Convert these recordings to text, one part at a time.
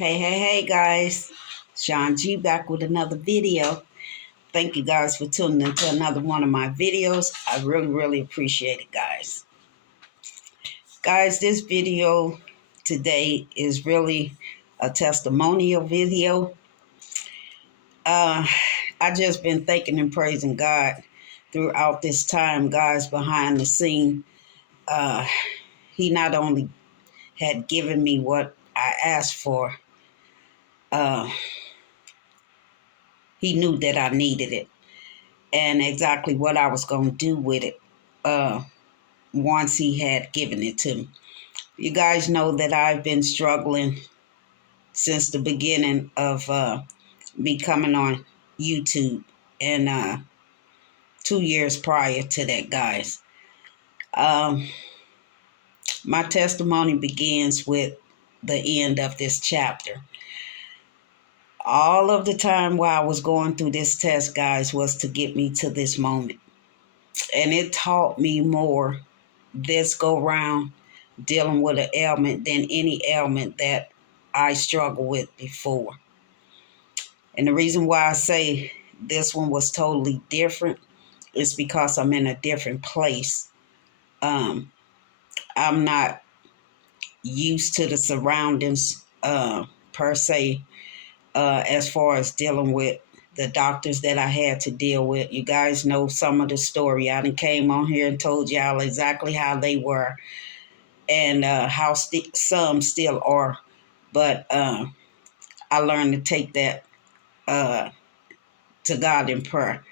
Hey, guys. Sean G back with another video. Thank you guys for tuning into another one of my videos. I really appreciate it, guys. Guys, this video today is really a testimonial video. I just been thanking and praising God throughout this time, guys, behind the scene. Uh, he not only had given me what I asked for, uh, he knew that I needed it and exactly what I was going to do with it once he had given it to me. You guys know that I've been struggling since the beginning of me coming on YouTube and 2 years prior to that, guys. Um, my testimony begins with the end of this chapter. All of the time while I was going through this test, guys, was to get me to this moment. And it taught me more this go round dealing with an ailment than any ailment that I struggled with before. And the reason why I say this one was totally different is because I'm in a different place. I'm not used to the surroundings per se, as far as dealing with the doctors that I had to deal with. You guys know some of the story. I done came on here and told y'all exactly how they were and how some still are. But I learned to take that to God in prayer.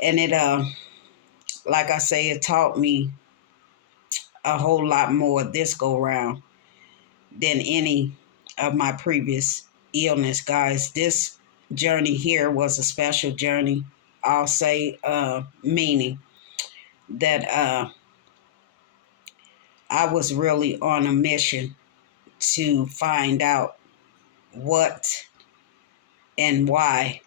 And it, like I say, it taught me a whole lot more this go round than any of my previous illness, guys. This journey here was a special journey. I'll say, meaning that I was really on a mission to find out what and why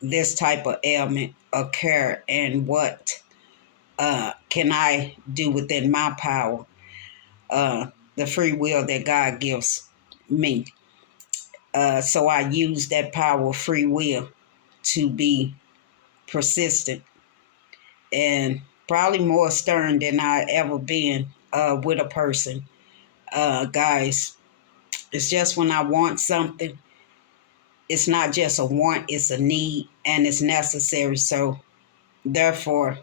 this type of ailment occur and what can I do within my power, the free will that God gives me. So I use that power of free will to be persistent and probably more stern than I ever been with a person. Guys, it's just when I want something, it's not just a want, it's a need and it's necessary. So therefore,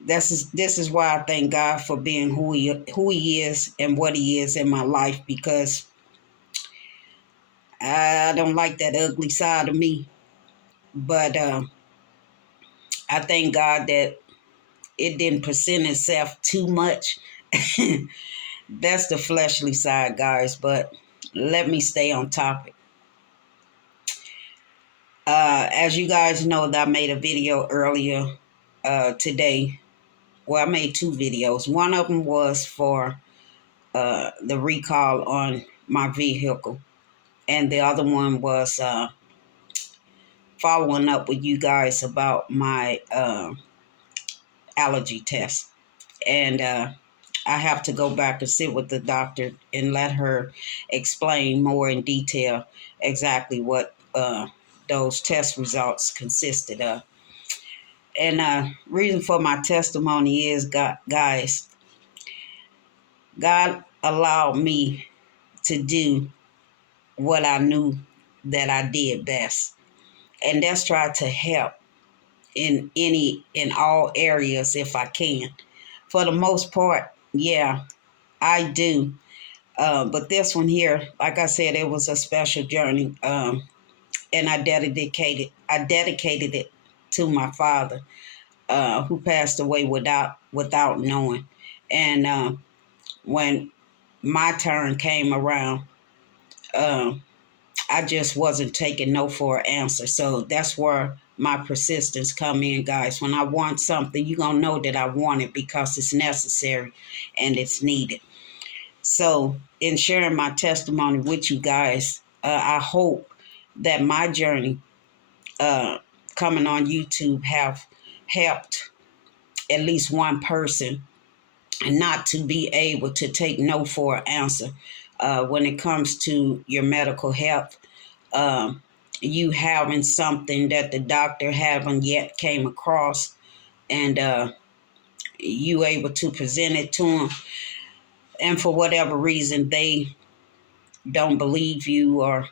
this is why I thank God for being who he is and what he is in my life, because I don't like that ugly side of me. But I thank God that it didn't present itself too much. That's the fleshly side, guys. But let me stay on topic. As you guys know, that I made a video earlier today. Well, I made two videos. One of them was for the recall on my vehicle, and the other one was following up with you guys about my allergy test. And I have to go back and sit with the doctor and let her explain more in detail exactly what those test results consisted of. And reason for my testimony is, guys, God allowed me to do what I knew that I did best, and that's try to help in all areas if I can. For the most part, yeah, I do. But this one here, like I said, it was a special journey, and I dedicated it to my father, who passed away without knowing. And when my turn came around, uh, I just wasn't taking no for an answer. So that's where my persistence come in, guys. When I want something, you're going to know that I want it because it's necessary and it's needed. So in sharing my testimony with you guys, I hope that my journey coming on YouTube have helped at least one person not to be able to take no for an answer. when it comes to your medical health. Um, you having something that the doctor haven't yet came across, and you able to present it to them, and for whatever reason they don't believe you, or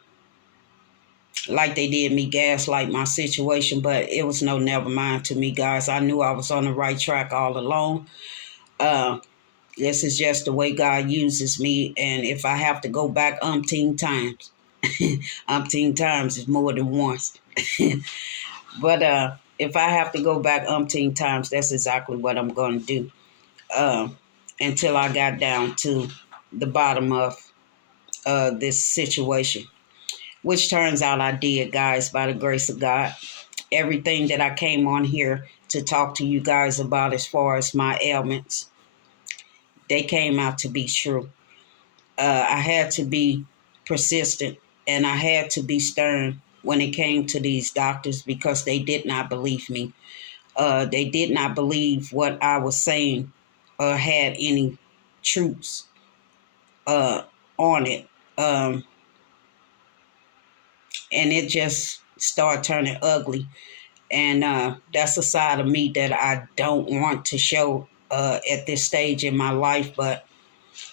like they did me, gaslight my situation. But it was no never mind to me, guys. I knew I was on the right track all along. uh, this is just the way God uses me, and if I have to go back umpteen times, umpteen times is more than once. But if I have to go back umpteen times, that's exactly what I'm going to do, uh, until I got down to the bottom of this situation, which turns out I did, guys, by the grace of God. Everything that I came on here to talk to you guys about as far as my ailments, they came out to be true. I had to be persistent, and I had to be stern when it came to these doctors, because they did not believe me. They did not believe what I was saying or had any truths uh, on it. Um, and it just started turning ugly. And that's a side of me that I don't want to show at this stage in my life. But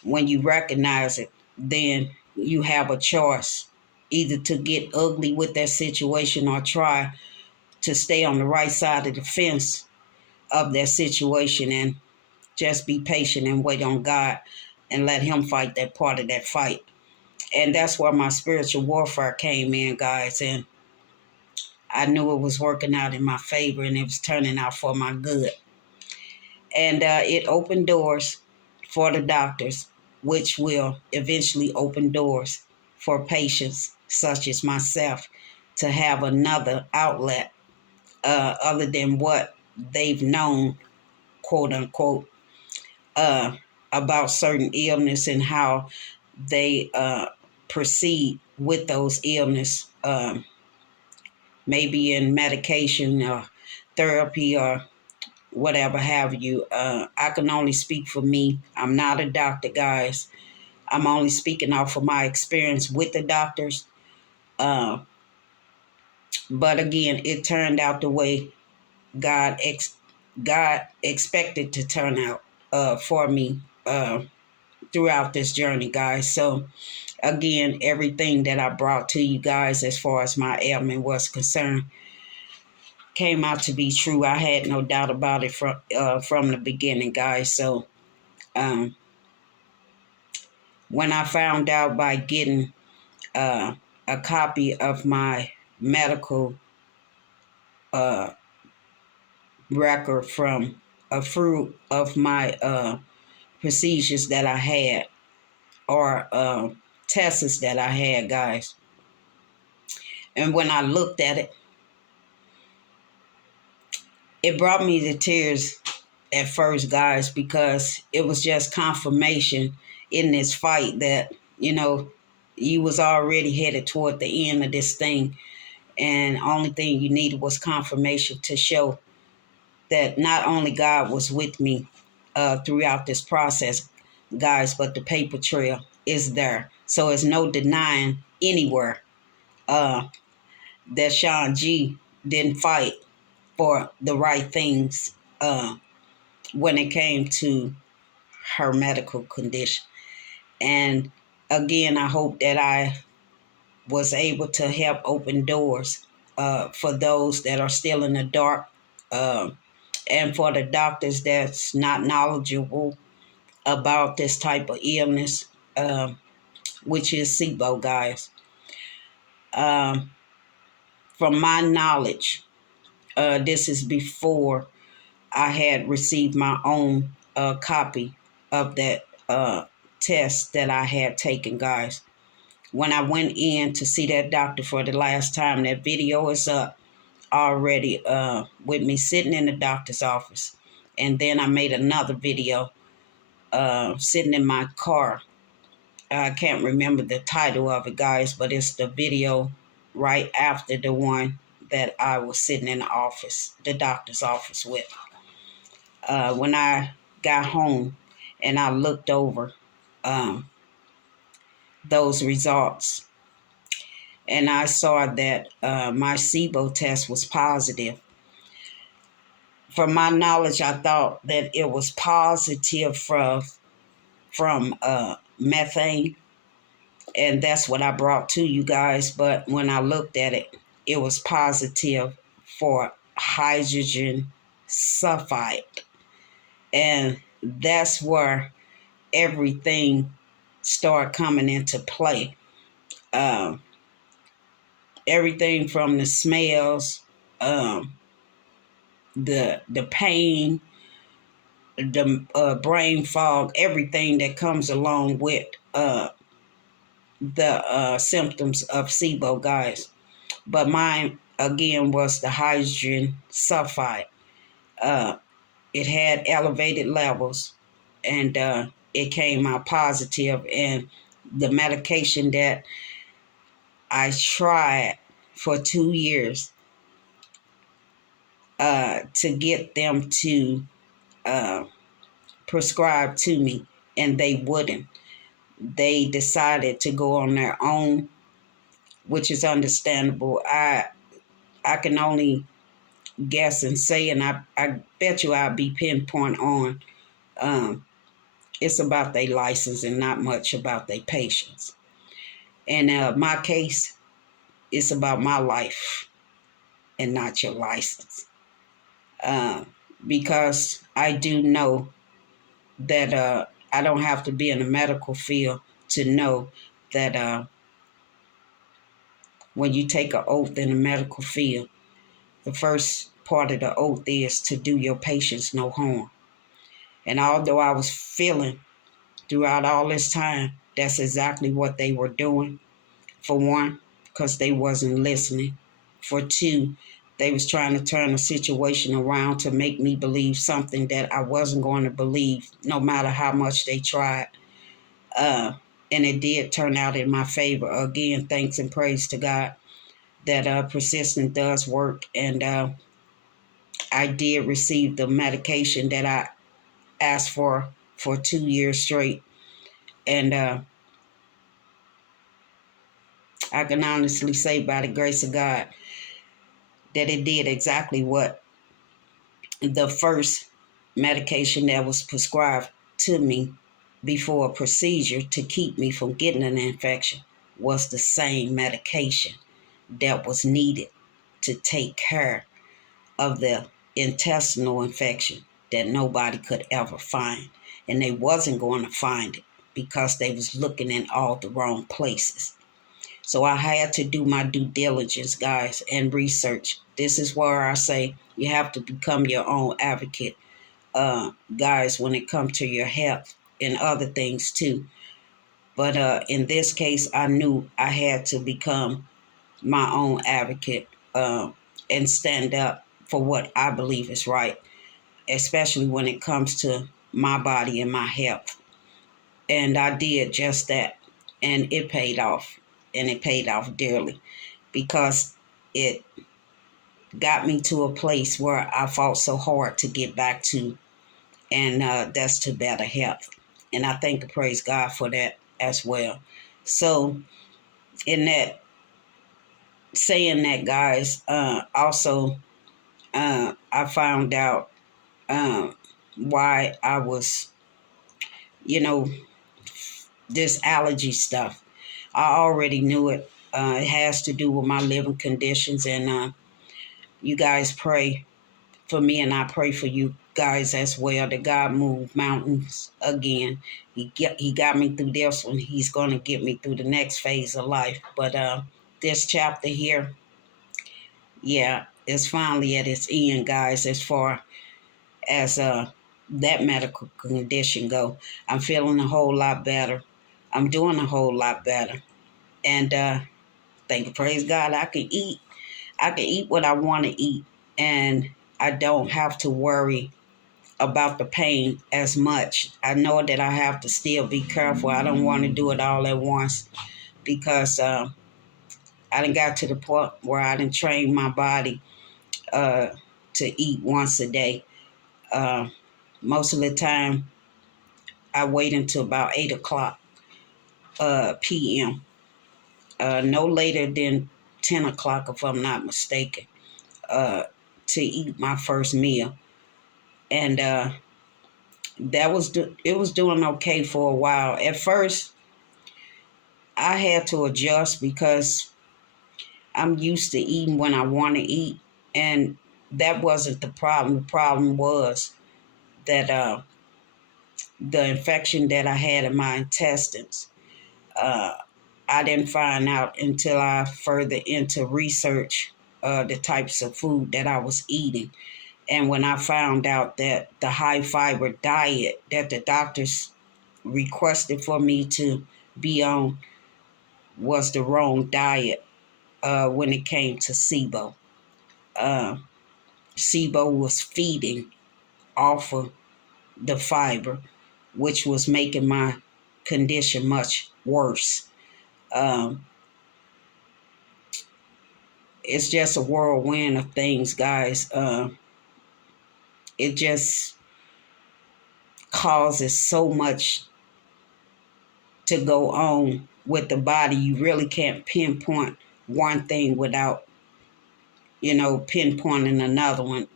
when you recognize it, then you have a choice, either to get ugly with that situation or try to stay on the right side of the fence of that situation, and just be patient and wait on God and let Him fight that part of that fight. And that's where my spiritual warfare came in, guys. And I knew it was working out in my favor, and it was turning out for my good. And it opened doors for the doctors, which will eventually open doors for patients such as myself to have another outlet other than what they've known, quote unquote, uh, about certain illness and how they proceed with those illness, maybe in medication or therapy or whatever have you. I can only speak for me. I'm not a doctor, guys. I'm only speaking off of my experience with the doctors. Uh, but again, it turned out the way God expected to turn out for me throughout this journey, guys. So again, everything that I brought to you guys as far as my ailment was concerned came out to be true. I had no doubt about it from the beginning, guys. So um, when I found out by getting uh, a copy of my medical uh, record from a fruit of my procedures that I had, or tests that I had, guys. And when I looked at it, it brought me to tears at first, guys, because it was just confirmation in this fight that, you was already headed toward the end of this thing. And only thing you needed was confirmation to show that not only God was with me throughout this process, guys, but the paper trail is there. So there's no denying anywhere uh, that Sean G didn't fight for the right things when it came to her medical condition. And again, I hope that I was able to help open doors for those that are still in the dark, uh, and for the doctors that's not knowledgeable about this type of illness, which is SIBO, guys. Um, from my knowledge, this is before I had received my own copy of that test that I had taken, guys. When I went in to see that doctor for the last time, that video is up already with me sitting in the doctor's office. And then I made another video sitting in my car. I can't remember the title of it, guys, but it's the video right after the one that I was sitting in the office, the doctor's office with. When I got home and I looked over um, those results. And I saw that my SIBO test was positive. From my knowledge, I thought that it was positive from methane, and that's what I brought to you guys. But when I looked at it, it was positive for hydrogen sulfide, and that's where everything started coming into play. Um, Everything from the smells, um, the pain, the brain fog, everything that comes along with the symptoms of SIBO, guys. But mine again was the hydrogen sulfide. Uh, it had elevated levels, and it came out positive. And the medication that I tried for 2 years to get them to uh, prescribe to me, and they wouldn't. They decided to go on their own, which is understandable. I can only guess and say, and I bet you I'll be pinpoint on. Um, it's about their license and not much about their patients. And my case, it's about my life and not your license. Uh, because I do know that I don't have to be in the medical field to know that when you take an oath in the medical field, the first part of the oath is to do your patients no harm. And although I was feeling throughout all this time, that's exactly what they were doing. For one, because they wasn't listening. For two, they was trying to turn the situation around to make me believe something that I wasn't going to believe, no matter how much they tried. Uh, and it did turn out in my favor. Again, thanks and praise to God that persistence does work. And I did receive the medication that I asked for 2 years straight. And I can honestly say, by the grace of God, that it did exactly what the first medication that was prescribed to me before a procedure to keep me from getting an infection was the same medication that was needed to take care of the intestinal infection that nobody could ever find. And they wasn't going to find it because they was looking in all the wrong places. So I had to do my due diligence, guys, and research. This is where I say you have to become your own advocate, guys, when it comes to your health and other things too. But in this case, I knew I had to become my own advocate and stand up for what I believe is right, especially when it comes to my body and my health. And I did just that, and it paid off, and it paid off dearly because it got me to a place where I fought so hard to get back to, and that's to better health. And I thank and praise God for that as well. So, in that saying that, guys, also I found out why I was, you know, this allergy stuff. I already knew it. It has to do with my living conditions, and you guys pray for me, and I pray for you guys as well. That God move mountains again. He got me through this one. He's going to get me through the next phase of life. But this chapter here, yeah, it's finally at its end, guys. As far as that medical condition go, I'm feeling a whole lot better. I'm doing a whole lot better, and thank you, praise God, I can eat. I can eat what I want to eat, and I don't have to worry about the pain as much. I know that I have to still be careful. I don't want to do it all at once because I done got to the point where I done trained my body uh, to eat once a day. Uh, Most of the time, I wait until about 8 o'clock p.m. No later than 10 o'clock, if I'm not mistaken, uh, to eat my first meal. And it was doing okay for a while. At first, I had to adjust because I'm used to eating when I want to eat, and that wasn't the problem. The problem was that the infection that I had in my intestines. Uh, I didn't find out until I further into research the types of food that I was eating. And when I found out that the high fiber diet that the doctors requested for me to be on was the wrong diet when it came to SIBO. Uh, SIBO was feeding off of the fiber, which was making my condition much worse. Um, it's just a whirlwind of things, guys. It just causes so much to go on with the body. You really can't pinpoint one thing without, pinpointing another one.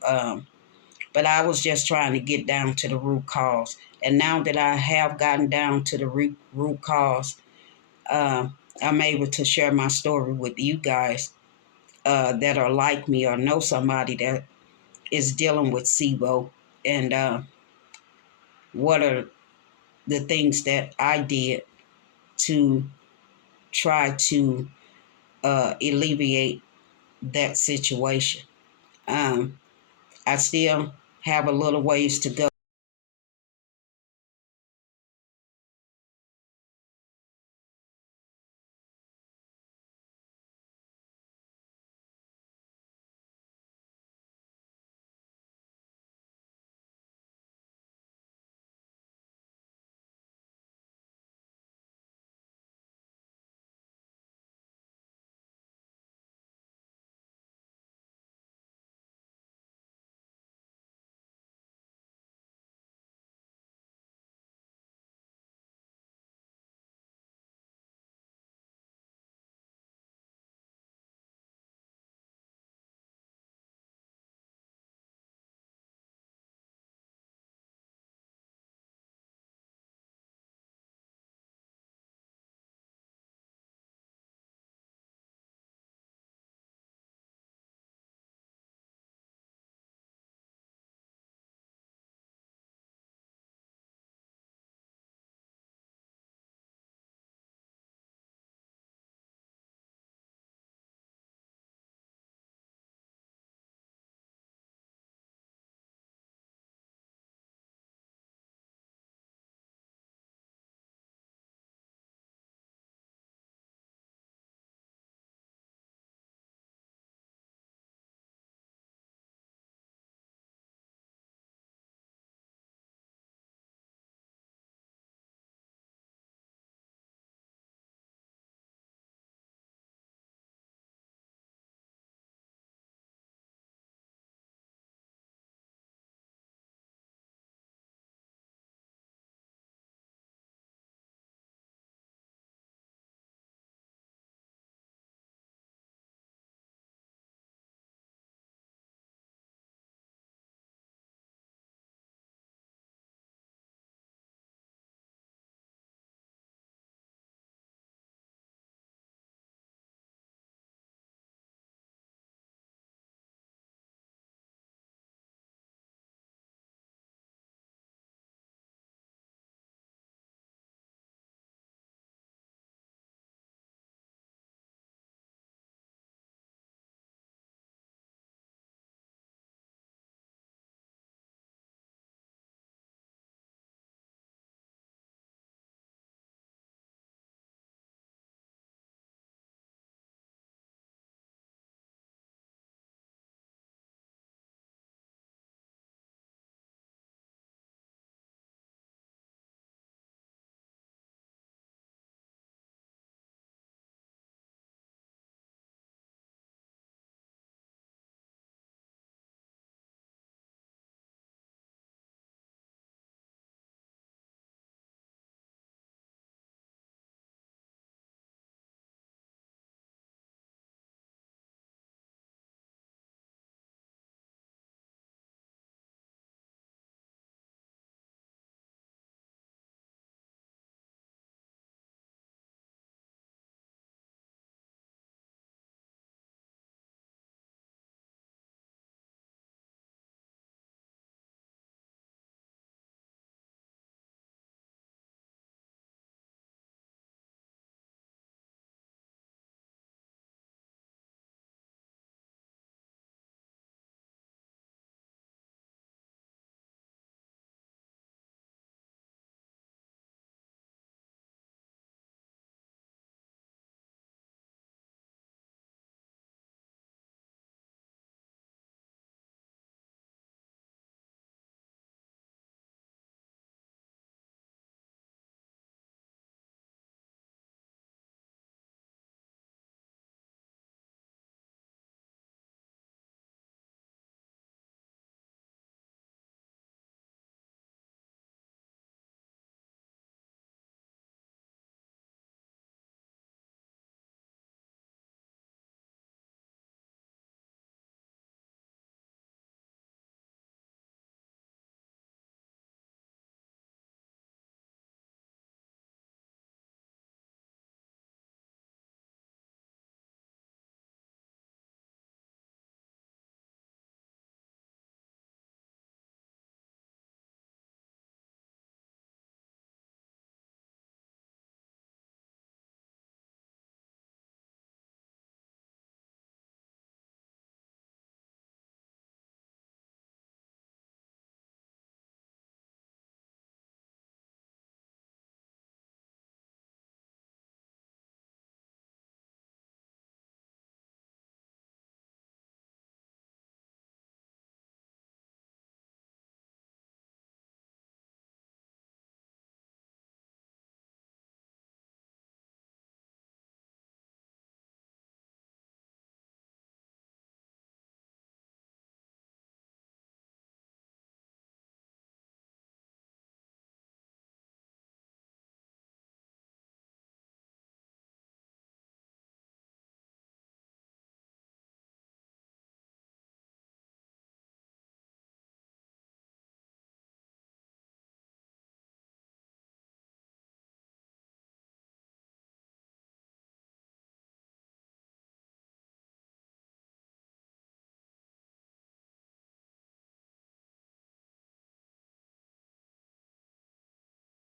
But I was just trying to get down to the root cause. And now that I have gotten down to the root cause, uh, I'm able to share my story with you guys that are like me or know somebody that is dealing with SIBO, and what are the things that I did to try to alleviate that situation. I still have a little ways to go.